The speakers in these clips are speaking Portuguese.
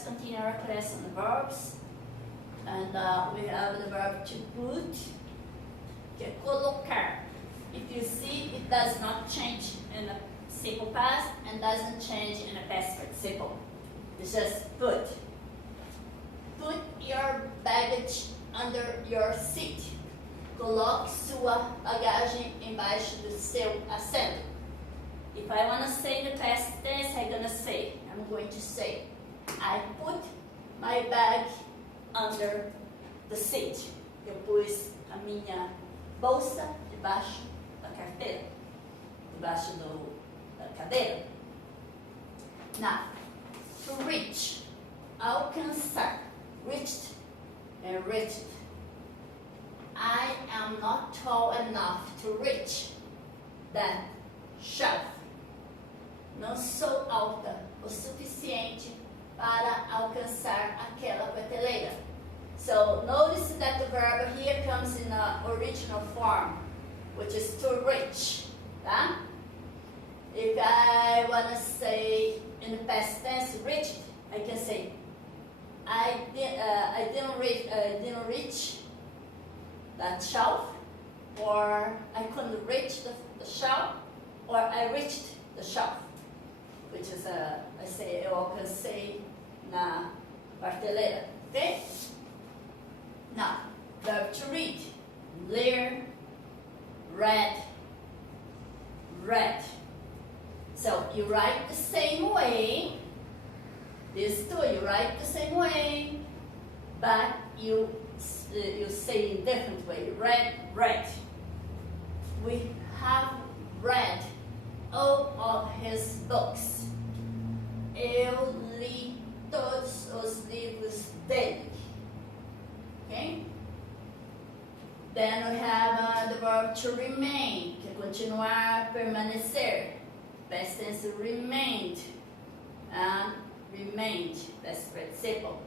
let's continue our class on the verbs. And we have the verb to put, que é colocar. If you see, it does not change in the simple past and doesn't change in the past participle. It's just put. Put your baggage under your seat. Coloque sua bagagem embaixo do seu assento. If I want to say the past tense, I'm going to say, I put my bag under the seat. Eu pus a minha bolsa debaixo da carteira, debaixo da cadeira. Now, to reach, alcançar, reached and reached. I am not tall enough to reach that shelf. Não sou alta o suficiente para alcançar aquela prateleira. So notice that the verb here comes in the original form, which is to reach. Tá? If I want to say in the past tense reached, I can say I didn't reach that shelf, or I couldn't reach the shelf, or I reached the shelf, which is eu alcancei na prateleira. Okay? Now, verb to read. Lear, read, read. So you write the same way. These two, you write the same way, but you say in different way. Read, read. We have read all of his books. Eu li todos os livros dele. Okay? Then we have the verb to remain, que é continuar, permanecer. Past tense remained, and remained, past participle.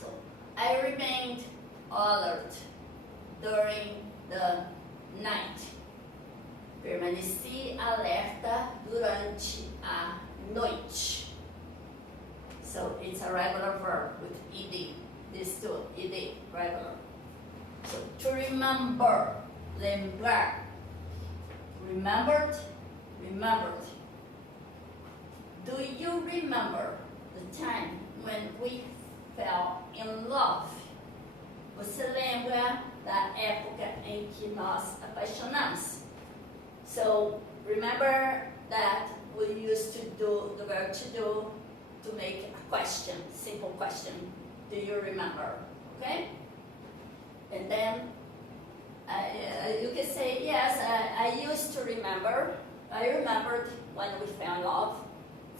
So, I remained alert during the night. Permaneci alerta durante a noite. So, it's a regular verb with ed. These two, ed, regular. So, to remember, lembrar. Remembered, remembered. Do you remember the time when we fell in love? Você lembra da época em que nós apaixonamos? So, remember that we used to do the verb to do to make a question, simple question. Do you remember? Okay? And then you can say, yes, I used to remember. I remembered when we fell in love.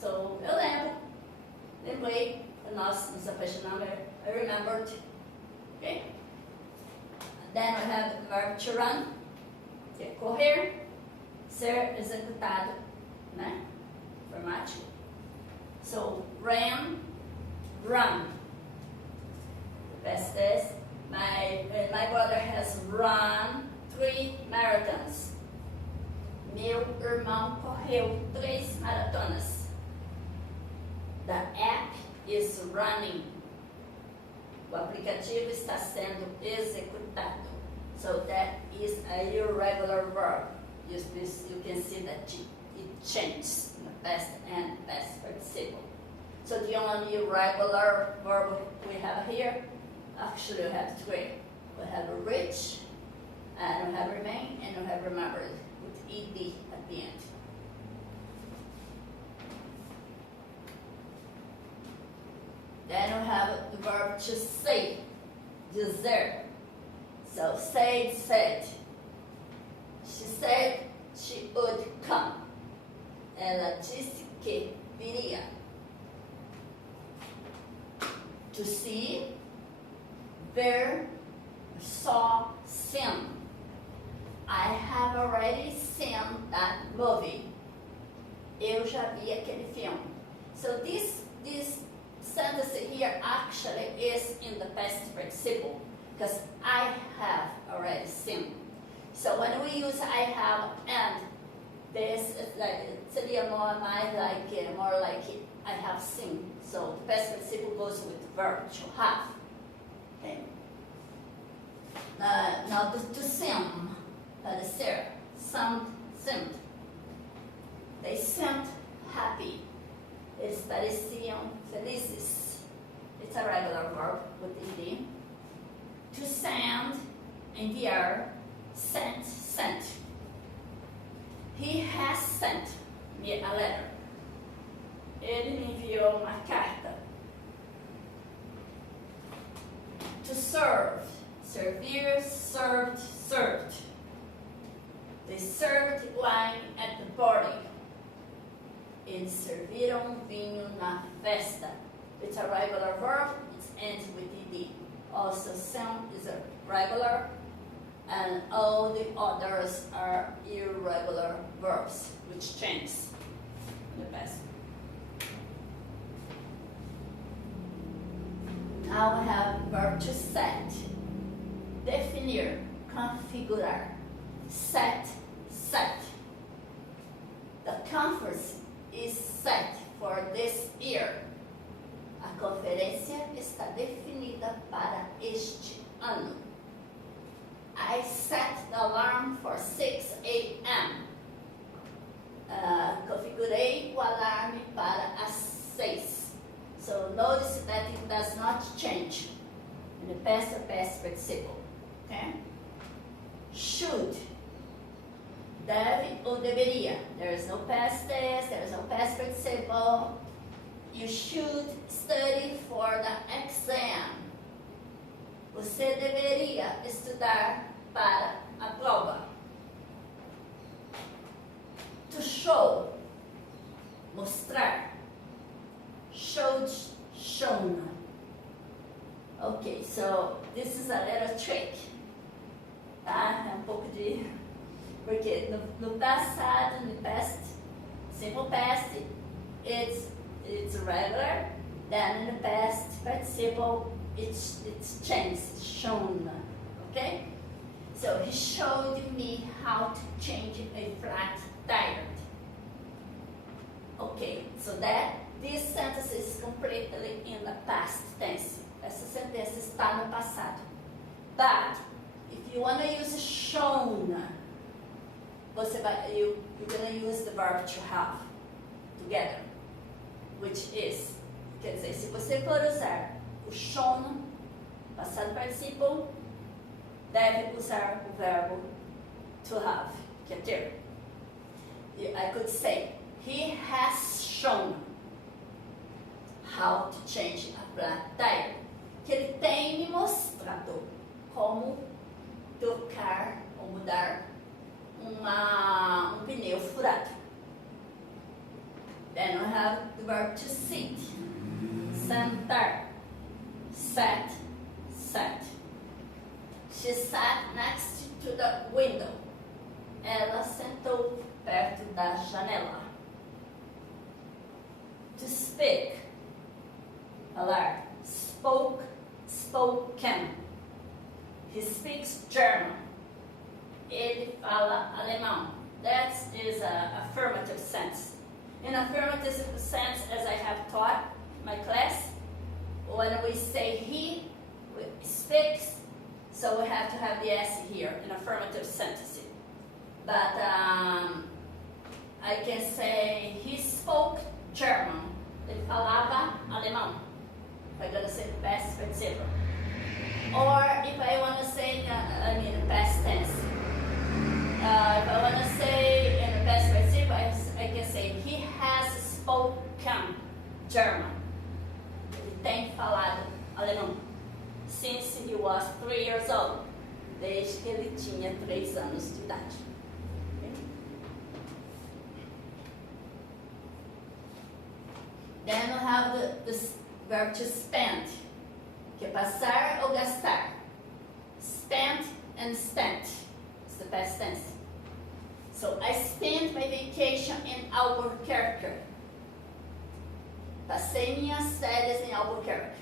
So, eu lembro. Lembrei que nós nos apaixonamos. I remembered. Okay? Then we have the verb to run, que é correr, ser executado, né? Afirmativo. So, ran, run. The best is, my brother has run 3 marathons. Meu irmão correu 3 maratonas. The app is running. O aplicativo está sendo executado. So that is a irregular verb. You can see that it changes in the past and past participle. So the only irregular verb we have here, actually we have 3. We have reach, and we have remain, and we have remembered with ed at the end. Then we have the verb to say, dizer. So, said. She said she would come. Ela disse que viria. To see, ver, saw, seen. I have already seen that movie. Eu já vi aquele filme. So this sentence here actually is in the past participle because I have already seen. So when we use I have and this is like, seria more like I have seen. So the past participle goes with verb to have. Okay. Now to seem, parecer, seemed. They seemed happy. Eles pareciam felizes. It's a regular verb with ed. To send, enviar, sent. He has sent me a letter. Ele me enviou uma carta. To serve, servir, served. They served wine at the party. Eles serviram vinho na festa. It's a regular verb, it ends with ed. Also, some is a regular, and all the others are irregular verbs, which change in the past. Now we have verb to set. Definir, configurar. Set. The conference is set for this year. A conferência está definida para este ano. I set the alarm for 6 a.m. Configurei o alarme para as 6. So notice that it does not change in the past or past participle. Okay? Should. Deve ou deveria. There is no past tense, there is no past participle. You should study for the exam. Você deveria estudar para a prova. To show. Mostrar. Showed, shown. Okay, so this is a little trick. Tá? É pouco de... Porque no passado, no past, simple past, it's regular. Then in the past participle, it's changed, it's shown. Okay? So he showed me how to change a flat tire. Okay, so this sentence is completely in the past tense. Essa sentença está no passado. But if you want to use shown, you're going to use the verb to have together, which is, quer dizer, se você for usar o shown, passado participle, deve usar o verbo to have, que é ter. I could say, he has shown how to change a flat tire. Que ele tem me mostrado como trocar ou mudar um pneu furado. Then we have the verb to sit. Sentar. Sat. She sat next to the window. Ela sentou perto da janela. To speak. Falar. Spoken. He speaks German. Ele fala alemão. That is an affirmative sense. In affirmative sense, as I have taught my class, when we say he speaks, so we have to have the S here in affirmative sentence. But I can say he spoke German. Ele falava alemão. I'm going to say the past participle. Or if I want to say, past tense. If I want to say in the past participle, I can say he has spoken German. Ele tem falado alemão. Since he was 3 years old. Desde que ele tinha 3 anos de idade. Then we have the verb to spend, que é passar ou gastar. Spent and spent. It's the past tense. So I spent my vacation in Albuquerque. Passei minhas férias em Albuquerque.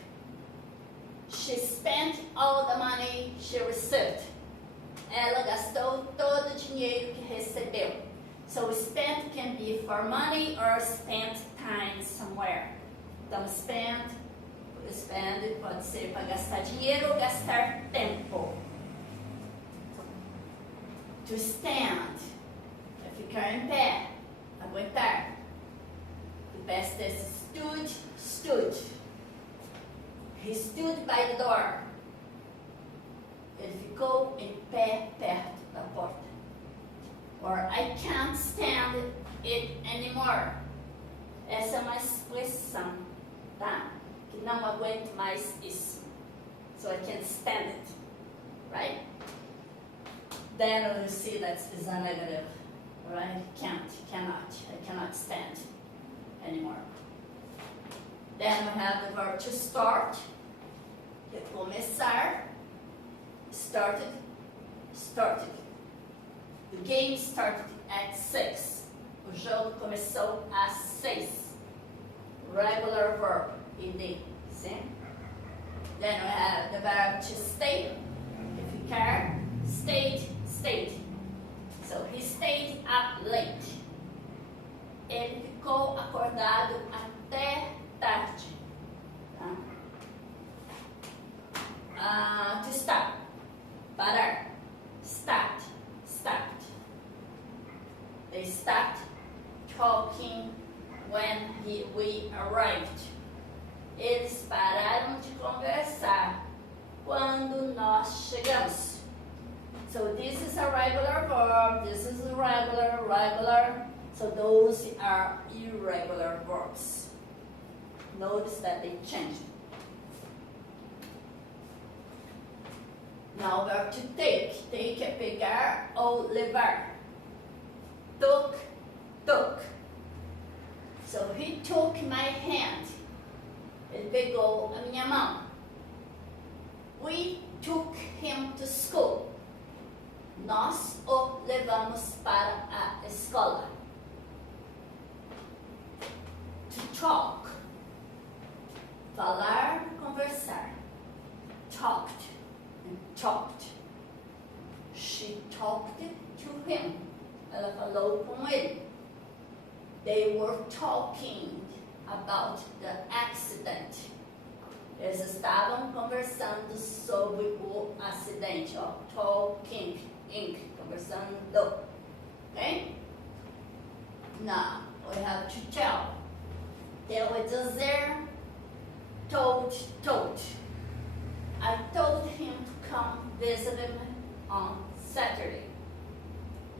She spent all the money she received. Ela gastou todo o dinheiro que recebeu. So spend can be for money or spend time somewhere. Então spend pode ser para gastar dinheiro ou gastar tempo. To stand é ficar em pé, aguentar. The past tense stood. He stood by the door. Ele ficou em pé perto da porta. Or I can't stand it anymore. Essa é uma expressão, tá? Que não aguento mais isso. So I can't stand it, right? Then you see that is a negative, right? Can't, cannot, I cannot stand anymore. Then we have the verb to start. Começar. Started. The game started at 6. O jogo começou às 6. Regular verb, ed. Sim? Then we have the verb to stay. Ficar. Stayed. So he stayed up late. Ele ficou acordado até tarde. Tá? To start. Parar. Start. They start talking when we arrived. Eles pararam de conversar quando nós chegamos. So this is a regular verb, this is a regular. So those are irregular verbs. Notice that they changed. Now verb to take. Take é pegar ou levar. Took. So he took my hand. Ele pegou a minha mão. We took him to school. Nós o levamos para a escola. To talk. Falar, conversar. Talked. She talked to him. Ela falou com ele. They were talking about the accident. Eles estavam conversando sobre o acidente. Ó, talking, conversando. Okay? Now, we have to tell. Tell é dizer. Told. I told him to come visit him on Saturday.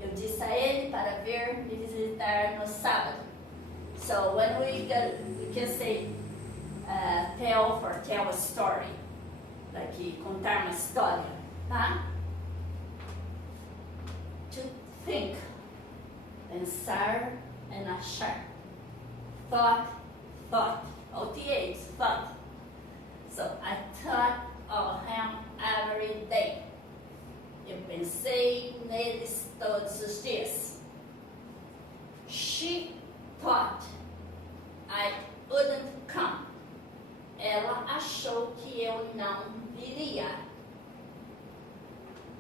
Eu disse a ele para vir me visitar no sábado. So when we can say tell for tell a story, like contar uma história, tá? To think, pensar and achar. Thought, OTH, thought. So I thought of him every day. Eu pensei neles todos os dias. She thought I wouldn't come. Ela achou que eu não viria.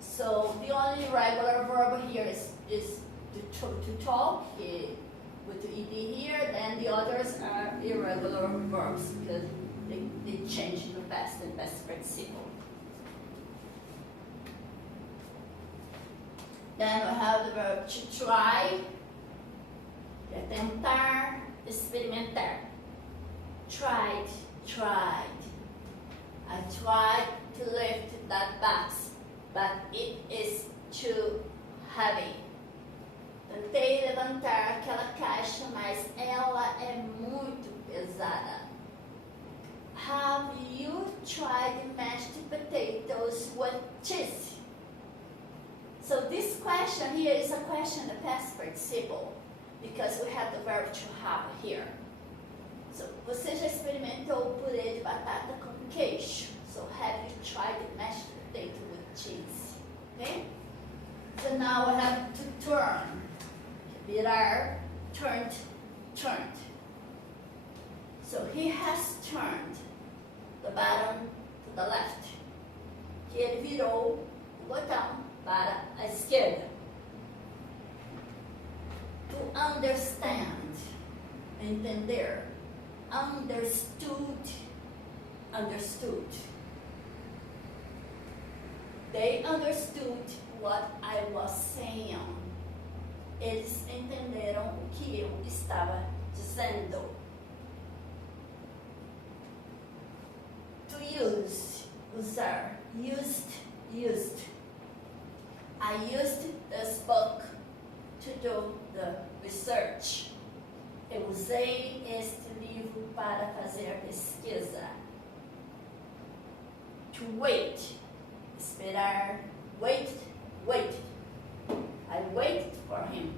So the only regular verb here is to talk with the ed here. Then the others are irregular verbs because they change in the past and past participle. Then we have the verb to try, que é tentar, experimentar. Tried. I tried to lift that box, but it is too heavy. Tentei levantar aquela caixa, mas ela é muito pesada. Have you tried mashed potatoes with cheese? So this question here is a question, the past participle, because we have the verb to have here. So, você já experimentou o purê de batata com queijo? So, have you tried mashed potato with cheese? Okay? So now we have to turn. Virar, turned. So he has turned the bottom to the left. Que ele virou o botão para a esquerda. understand, entender. Understood, understood. They understood what I was saying. Eles entenderam o que eu estava dizendo. To use, usar. Used, used. I used this book to do the research. Eu usei este livro para fazer a pesquisa. To wait, esperar. Wait, wait. I waited for him.